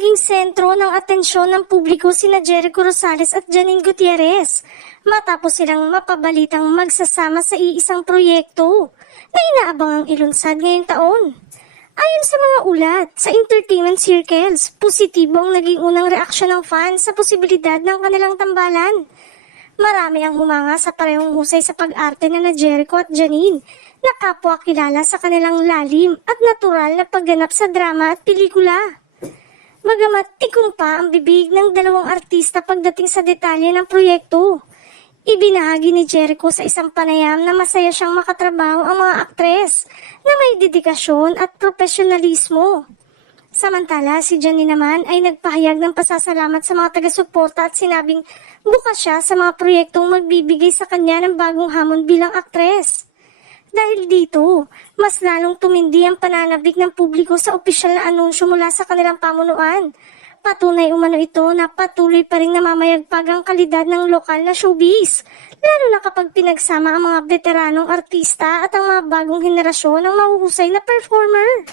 naging sentro ng atensyon ng publiko sina Jericho Rosales at Janine Gutierrez matapos silang mapabalitang magsasama sa iisang proyekto na inaabangang ilunsad ngayong taon. Ayon sa mga ulat sa entertainment circles, positibo ang naging unang reaksyon ng fans sa posibilidad ng kanilang tambalan. Marami ang humanga sa parehong husay sa pag-arte na Jericho at Janine na kapwa kilala sa kanilang lalim at natural na pagganap sa drama at pelikula. Bagamat tikumpa ang bibig ng dalawang artista pagdating sa detalye ng proyekto, ibinahagi ni Jericho sa isang panayam na masaya siyang makatrabaho ang mga aktres na may dedikasyon at profesionalismo. Samantala, si Janine naman ay nagpahayag ng pasasalamat sa mga taga-suporta at sinabing bukas siya sa mga proyektong magbibigay sa kanya ng bagong hamon bilang aktres. Dahil dito, mas lalong tumindi ang pananabik ng publiko sa opisyal na anunsyo mula sa kanilang pamunuan. Patunay umano ito na patuloy pa rin namamayagpag ang kalidad ng lokal na showbiz, lalo na kapag pinagsama ang mga veteranong artista at ang mga bagong henerasyon ng mahuhusay na performer.